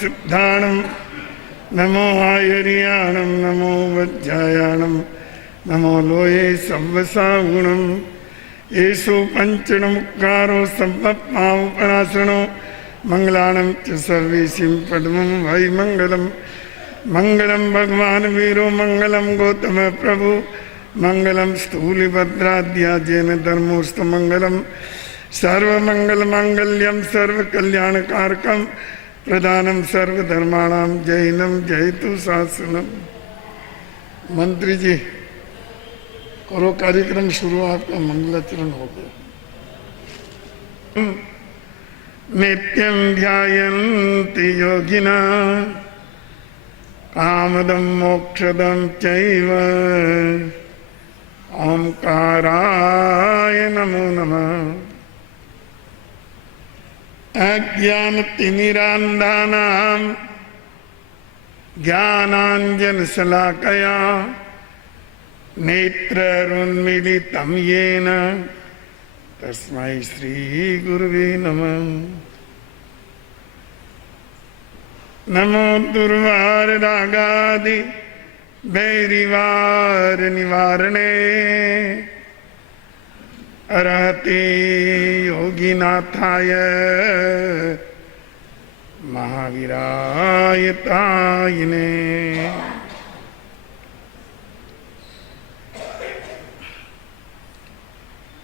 सिद्धाणं नमो आयर्याणं नमो वज्रायाणं नमो लोये सव्वसागुणं येषु पंचणमुक्कारो सव्वपावपनाशनो मंगलानं च सर्वेशिं पद्मं वै मंगलम मंगलम भगवान वीरो मंगलम गौतम प्रभु मंगलम स्थूलिभद्राद्याजेन धर्मोस्त मंगलम सर्वमंगल मांगल्यम सर्वकल्याणकारकम प्रधानम सर्वधर्माणाम जैनम जयतु शासनम। मंत्री जी करो कार्यक्रम शुरू, आपका मंगलाचरण हो गया। नित्यं ध्यायन्ति योगिना कामदं मोक्षदं चैव ओंकाराय नमो नमः। अज्ञानतिमिरान्धानां ज्ञानाञ्जनशलाकया नेत्ररुन्मीलितं येन तस्मै श्रीगुरुवे नमः। नमो दुर्वाररागादि वैरिवार निवारणे अरहते योगिनाथाय महावीराय तायिने।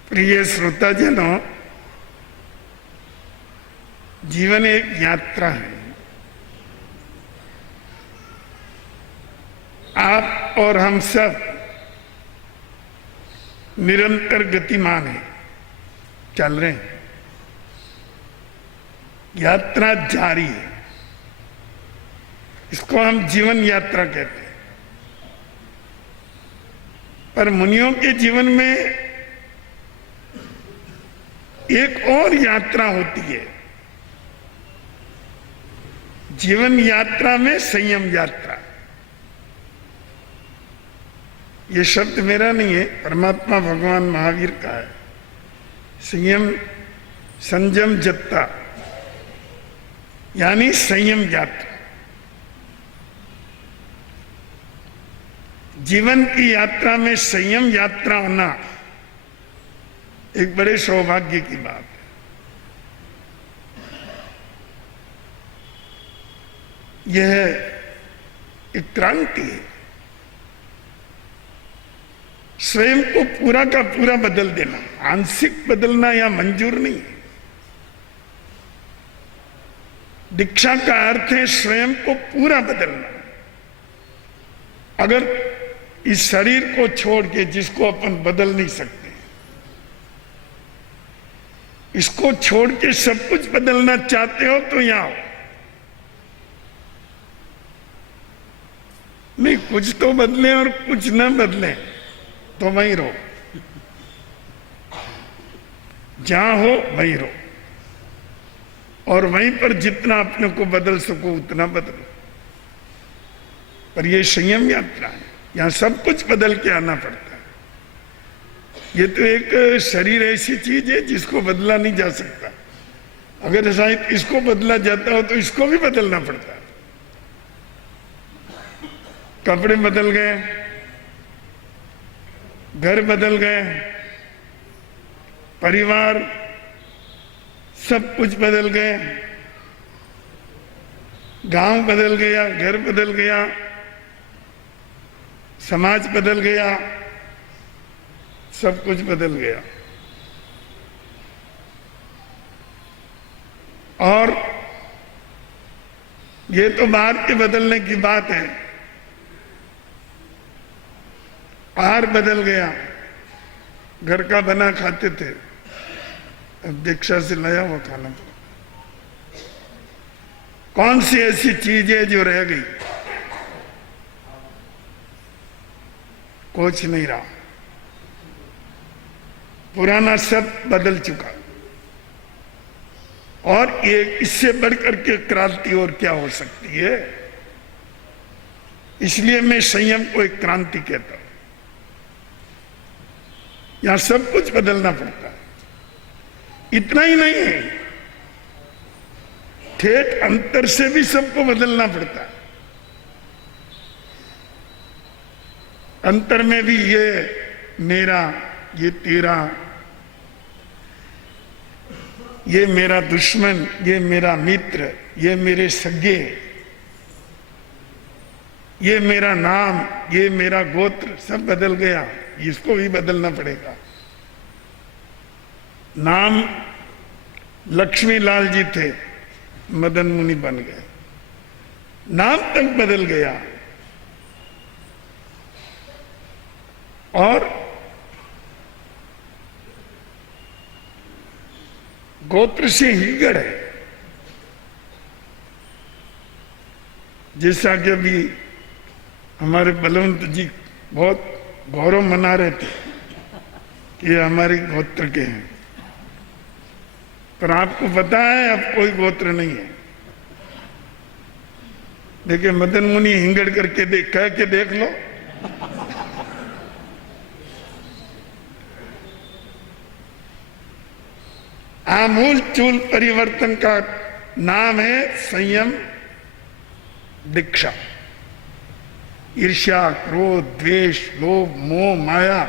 प्रिय श्रोताजनों, जीवन एक यात्रा है। आप और हम सब निरंतर गतिमान है, चल रहे हैं, यात्रा जारी है। इसको हम जीवन यात्रा कहते हैं। पर मुनियों के जीवन में एक और यात्रा होती है, जीवन यात्रा में संयम यात्रा। ये शब्द मेरा नहीं है, परमात्मा भगवान महावीर का है। संयम संयम जत्ता यानी संयम यात्रा। जीवन की यात्रा में संयम यात्रा होना एक बड़े सौभाग्य की बात है। यह एक क्रांति है। स्वयं को पूरा का पूरा बदल देना, आंशिक बदलना या मंजूर नहीं है। दीक्षा का अर्थ है स्वयं को पूरा बदलना। अगर इस शरीर को छोड़ के, जिसको अपन बदल नहीं सकते, इसको छोड़ के सब कुछ बदलना चाहते हो तो यहां आओ। नहीं, कुछ तो बदले और कुछ न बदले तो वहीं रहो। जहां हो वहीं रहो, और वहीं पर जितना अपने को बदल सको उतना बदलो। पर यह संयम यात्रा है, यहां सब कुछ बदल के आना पड़ता है। ये तो एक शरीर ऐसी चीज है जिसको बदला नहीं जा सकता। अगर शायद इसको बदला जाता हो तो इसको भी बदलना पड़ता है। कपड़े बदल गए, घर बदल गए, परिवार सब कुछ बदल गए, गांव बदल गया, घर बदल गया, समाज बदल गया, सब कुछ बदल गया। और ये तो बाहर के बदलने की बात है, आहार बदल गया। घर का बना खाते थे, अब दीक्षा से लाया हुआ खाना। कौन सी ऐसी चीज है जो रह गई? कुछ नहीं रहा, पुराना सब बदल चुका। और ये इससे बढ़कर के क्रांति और क्या हो सकती है? इसलिए मैं संयम को एक क्रांति कहता हूं। यहां सब कुछ बदलना पड़ता है। इतना ही नहीं है, ठेठ अंतर से भी सबको बदलना पड़ता है। अंतर में भी ये मेरा, ये तेरा, ये मेरा दुश्मन, ये मेरा मित्र, ये मेरे सगे, ये मेरा नाम, ये मेरा गोत्र, सब बदल गया। इसको भी बदलना पड़ेगा। नाम लक्ष्मी लाल जी थे, मदन मुनि बन गए, नाम तक बदल गया। और गोत्र से हिगड़ है। जैसा कि अभी हमारे बलवंत जी बहुत गौरव मना रहे थे कि ये हमारे गोत्र के हैं, पर आपको पता है अब कोई गोत्र नहीं है। देखिए मदन मुनि हिंगड़ करके कह के देख लो। आमूल चूल परिवर्तन का नाम है संयम दीक्षा। ईर्ष्या, क्रोध, द्वेष, लोभ, मोह, माया,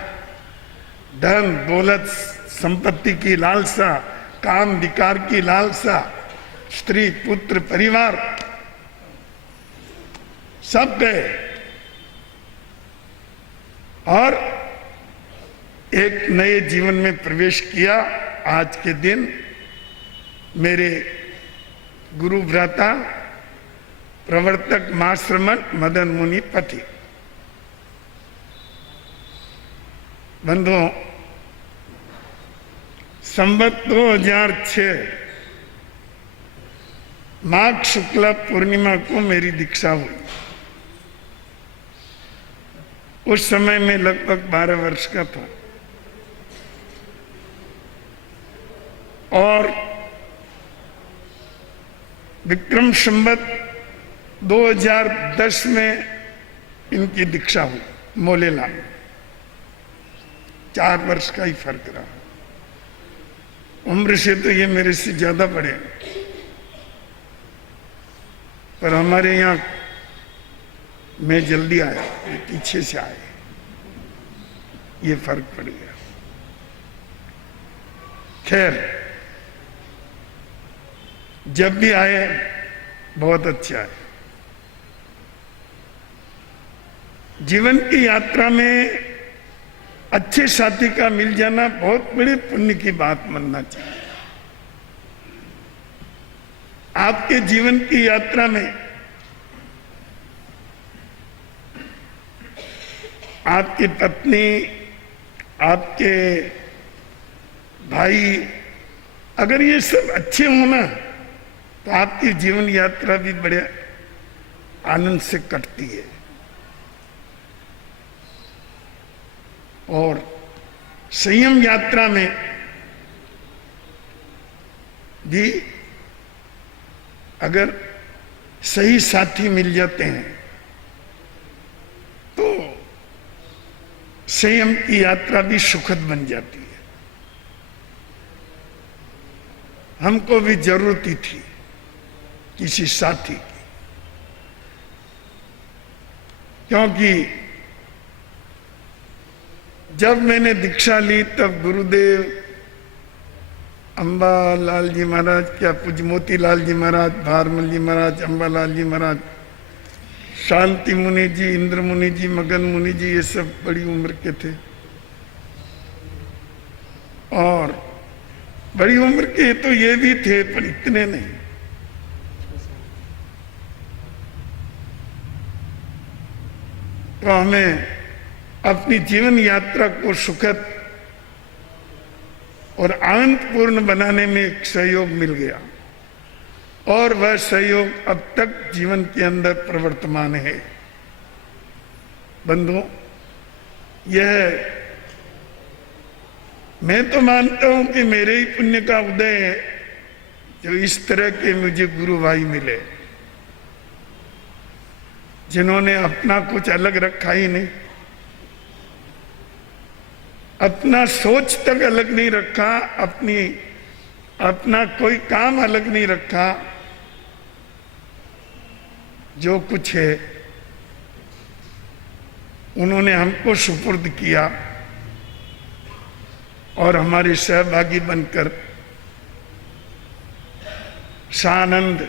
धन दौलत, संपत्ति की लालसा, काम विकार की लालसा, स्त्री पुत्र परिवार सब गए और एक नए जीवन में प्रवेश किया। आज के दिन मेरे गुरु भ्राता प्रवर्तक माश्रमण मदन मुनि पति। बंधुओं, संवत 2006 माघ शुक्ला पूर्णिमा को मेरी दीक्षा हुई। उस समय मैं लगभग 12 वर्ष का था और विक्रम संवत 2010 में इनकी दीक्षा हुई मोलेला में। 4 वर्ष का ही फर्क रहा। उम्र से तो ये मेरे से ज्यादा बड़े हैं, पर हमारे यहाँ मैं जल्दी आया, ये पीछे से आए, ये फर्क पड़ गया। खैर, जब भी आए बहुत अच्छा है। जीवन की यात्रा में अच्छे साथी का मिल जाना बहुत बड़े पुण्य की बात मानना चाहिए। आपके जीवन की यात्रा में आपकी पत्नी, आपके भाई, अगर ये सब अच्छे होना तो आपकी जीवन यात्रा भी बड़े आनंद से कटती है। और संयम यात्रा में भी अगर सही साथी मिल जाते हैं तो संयम की यात्रा भी सुखद बन जाती है। हमको भी जरूरत ही थी किसी साथी की, क्योंकि जब मैंने दीक्षा ली तब गुरुदेव अम्बालाल जी महाराज, क्या पूज्य मोतीलाल जी महाराज, भारमल जी महाराज, अम्बालाल जी महाराज, शांति मुनि जी, इंद्र मुनि जी, मगन मुनि जी, ये सब बड़ी उम्र के थे। और बड़ी उम्र के तो ये भी थे, पर इतने नहीं। तो हमें अपनी जीवन यात्रा को सुखद और आनंदपूर्ण बनाने में एक सहयोग मिल गया, और वह सहयोग अब तक जीवन के अंदर प्रवर्तमान है। बंधुओं, यह मैं तो मानता हूं कि मेरे ही पुण्य का उदय है जो इस तरह के मुझे गुरु भाई मिले, जिन्होंने अपना कुछ अलग रखा ही नहीं, अपना सोच तक अलग नहीं रखा, अपना कोई काम अलग नहीं रखा, जो कुछ है उन्होंने हमको सुपुर्द किया और हमारे सहभागी बनकर सानंद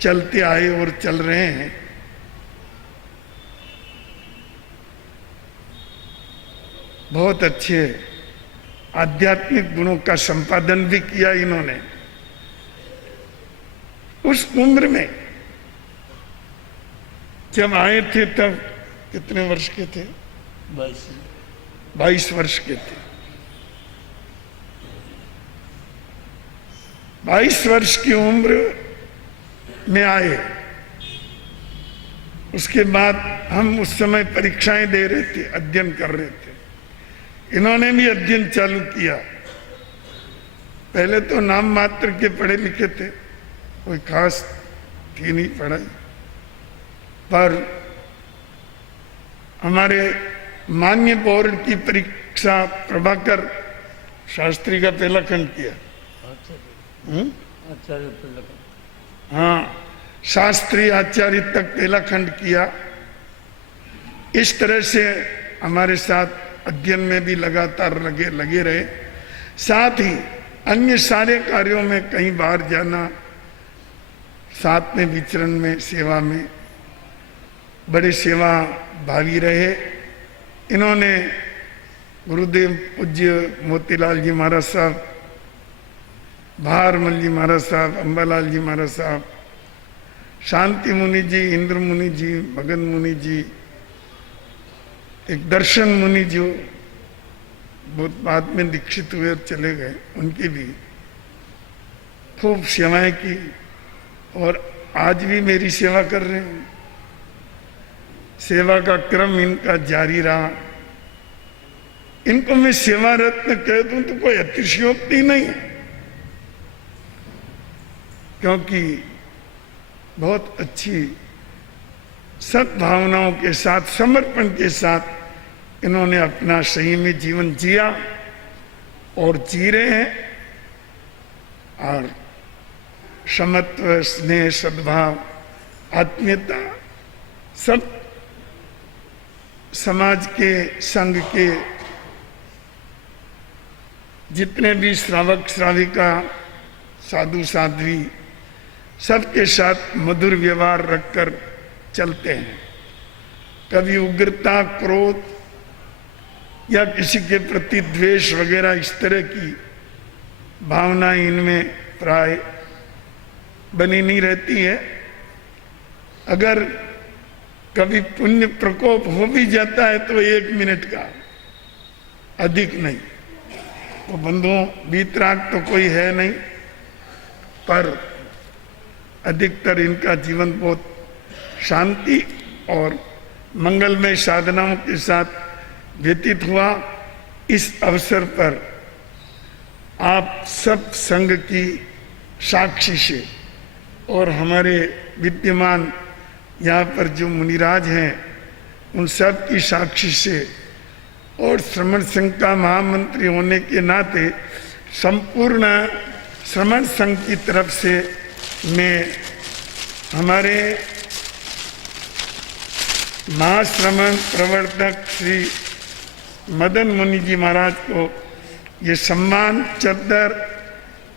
चलते आए और चल रहे हैं। बहुत अच्छे आध्यात्मिक गुणों का संपादन भी किया इन्होंने। उस उम्र में जब आए थे तब कितने वर्ष के थे? 22 वर्ष के थे। 22 वर्ष की उम्र में आए। उसके बाद हम उस समय परीक्षाएं दे रहे थे, अध्ययन कर रहे थे। इन्होंने भी अध्ययन चालू किया। पहले तो नाम मात्र के पढ़े लिखे थे, कोई खास थी नहीं पढ़ाई, पर हमारे मान्य बोर्ड की परीक्षा प्रभाकर शास्त्री का पहला खंड किया। हाँ, शास्त्री आचार्य तक पहला खंड किया। इस तरह से हमारे साथ अध्ययन में भी लगातार लगे रहे। साथ ही अन्य सारे कार्यों में कहीं बाहर जाना, साथ में विचरण में, सेवा में बड़े सेवा भावी रहे। इन्होंने गुरुदेव पूज्य मोतीलाल जी महाराज साहब, भारमल जी महाराज साहब, अंबालाल जी महाराज साहब, शांति मुनि जी, इंद्र मुनि जी, भगन मुनि जी, एक दर्शन मुनि जो बहुत बाद में दीक्षित हुए और चले गए, उनकी भी खूब सेवाएं की और आज भी मेरी सेवा कर रहे हैं। सेवा का क्रम इनका जारी रहा। इनको मैं सेवा रत्न कह दूं तो कोई अतिशयोक्ति नहीं है, क्योंकि बहुत अच्छी सद्भावनाओं के साथ, समर्पण के साथ इन्होंने अपना सही में जीवन जिया और जी रहे हैं। और समत्व, स्नेह, सद्भाव, आत्मीयता सब समाज के, संघ के जितने भी श्रावक श्राविका, साधु साध्वी, सबके साथ मधुर व्यवहार रखकर चलते हैं। कभी उग्रता, क्रोध या किसी के प्रति द्वेष वगैरह इस तरह की भावना इनमें प्राय बनी नहीं रहती है। अगर कभी पुण्य प्रकोप हो भी जाता है तो 1 मिनट का, अधिक नहीं। तो बंधुओं, वीतराग तो कोई है नहीं, पर अधिकतर इनका जीवन बहुत शांति और मंगलमय साधनाओं के साथ व्यतीत हुआ। इस अवसर पर आप सब संघ की साक्षी से और हमारे विद्यमान यहाँ पर जो मुनिराज हैं उन सब की साक्षी से और श्रमण संघ का महामंत्री होने के नाते संपूर्ण श्रमण संघ की तरफ से मैं हमारे महाश्रमण प्रवर्तक श्री मदन मुनि जी महाराज को ये सम्मान चद्दर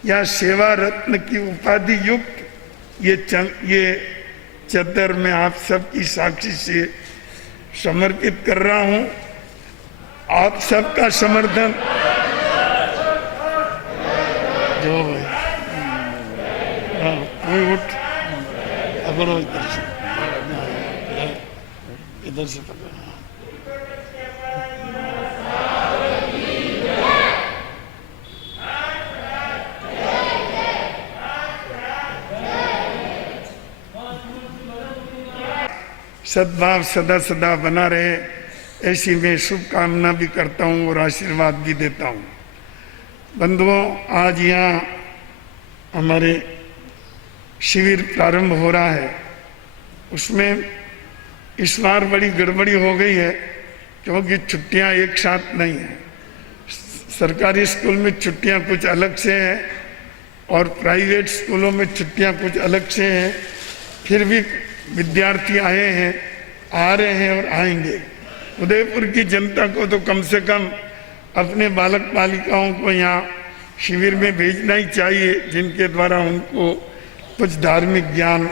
या सेवा रत्न की उपाधि युक्त ये चद्दर मैं आप सबकी साक्षी से समर्पित कर रहा हूं। आप सबका समर्थन जो कोई उठ पकड़ो, इधर से पकड़ो। सद्भाव सदा सदा बना रहे, ऐसी मैं शुभकामना भी करता हूँ और आशीर्वाद भी देता हूँ। बंधुओं, आज यहाँ हमारे शिविर प्रारंभ हो रहा है, उसमें इस बार बड़ी गड़बड़ी हो गई है क्योंकि छुट्टियाँ एक साथ नहीं हैं। सरकारी स्कूल में छुट्टियाँ कुछ अलग से हैं और प्राइवेट स्कूलों में छुट्टियाँ कुछ अलग से हैं। फिर भी विद्यार्थी आए हैं, आ रहे हैं और आएंगे। उदयपुर की जनता को तो कम से कम अपने बालक बालिकाओं को यहाँ शिविर में भेजना ही चाहिए, जिनके द्वारा उनको कुछ धार्मिक ज्ञान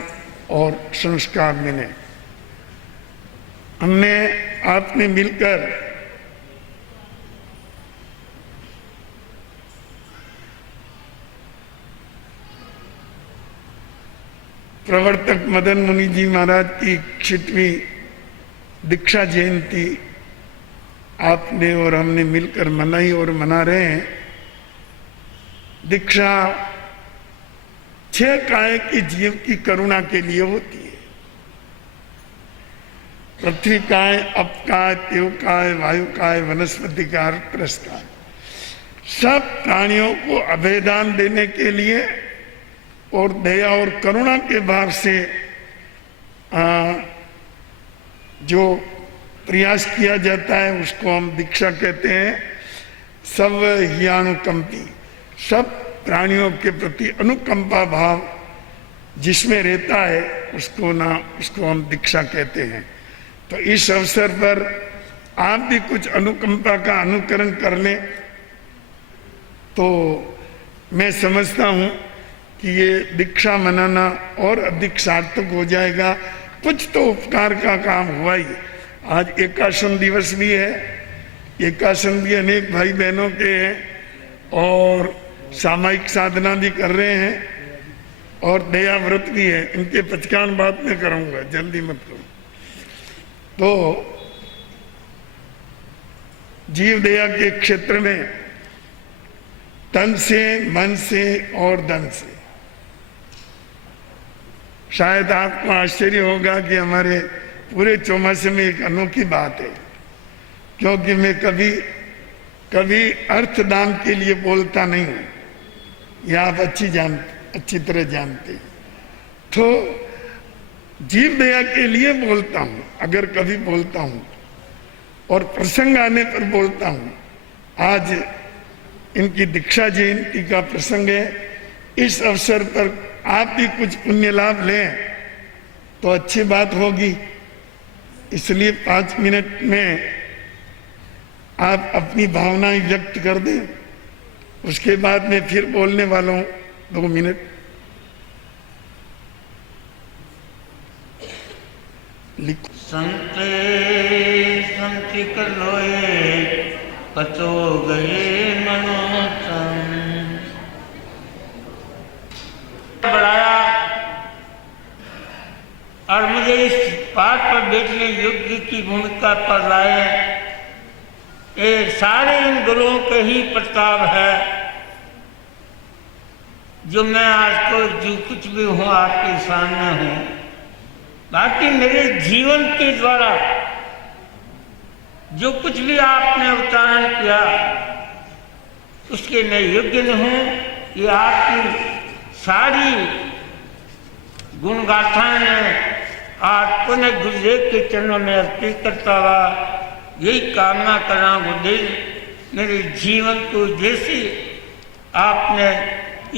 और संस्कार मिले। हमने आपने मिलकर प्रवर्तक मदन मुनि जी महाराज की 61वीं दीक्षा जयंती आपने और हमने मिलकर मनाई और मना रहे हैं। दीक्षा 6 काय की जीव की करुणा के लिए होती है। पृथ्वी काय, अप काय, तेव काय, वायु काय, वनस्पति काय, त्रस काय, सब प्राणियों को अभयदान देने के लिए और दया और करुणा के भाव से जो प्रयास किया जाता है उसको हम दीक्षा कहते हैं। सब हियानुकंपी, सब प्राणियों के प्रति अनुकंपा भाव जिसमें रहता है उसको हम दीक्षा कहते हैं। तो इस अवसर पर आप भी कुछ अनुकंपा का अनुकरण कर लें तो मैं समझता हूँ कि ये दीक्षा मनाना और अधिक सार्थक हो जाएगा। कुछ तो उपकार का काम हुआ ही। आज एकासन दिवस भी है, एकासन भी अनेक भाई बहनों के हैं और सामायिक साधना भी कर रहे हैं और दया व्रत भी है। इनके पचकान बात में करूंगा, जल्दी मत करो। तो जीव दया के क्षेत्र में तन से, मन से और धन से, शायद आपको आश्चर्य होगा कि हमारे पूरे चौमासे में एक अनोखी बात है, क्योंकि मैं कभी अर्थदान के लिए बोलता नहीं हूं, यह आप अच्छी तरह जानते हैं। तो जीव दया के लिए बोलता हूं, अगर कभी बोलता हूं और प्रसंग आने पर बोलता हूं। आज इनकी दीक्षा जयंती का प्रसंग है। इस अवसर पर आप भी कुछ पुण्य लाभ लें तो अच्छी बात होगी। इसलिए 5 मिनट में आप अपनी भावनाएं व्यक्त कर दें, उसके बाद मैं फिर बोलने वाला हूं 2 मिनट। लिखो। संते संति कर लोए पचो गए मनोतम। बढ़ाया और मुझे इस पाठ पर बैठने योग्य की भूमिका पर लाए। ये सारे इन गुरुओं के ही प्रताप है जो मैं आज को जो कुछ भी हूँ आपके सामने हूँ। बाकी मेरे जीवन के द्वारा जो कुछ भी आपने उच्चारण किया उसके मैं योग्य नहीं हूँ। ये आपकी सारी गुणगाथाएं में आज पुनः गुरुदेव के चरणों में अर्पित करता हुआ यही कामना कर रहा हूँ, गुरुदेव मेरे जीवन को जैसे आपने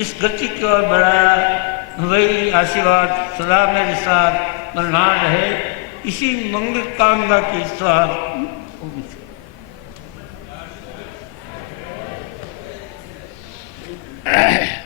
इस गति की ओर बढ़ाया वही आशीर्वाद सदा मेरे साथ बना रहे। इसी मंगल कामना के साथ